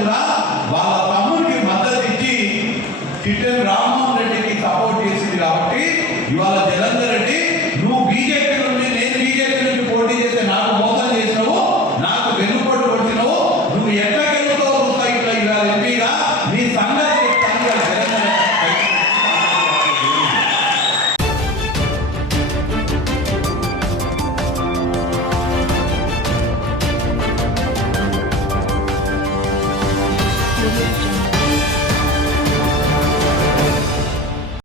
కూడా వాళ్ళ తమ్ముడికి మద్దతు ఇచ్చి చిట్టెన్ రామ్మోహన్ రెడ్డికి సపోర్ట్ చేసింది కాబట్టి ఇవాళ జలంధర్ రెడ్డి నువ్వు బీజేపీ నుండి నేను బీజేపీ నుండి పోటీ చేస్తే నాకు మోసం చేసినావు, నాకు వెన్నుపోటు కొట్టినావు, నువ్వు ఎట్లా గెలుతావు ఇట్లా ఇవాళ ఎంపీగా నీ సంగతి Audio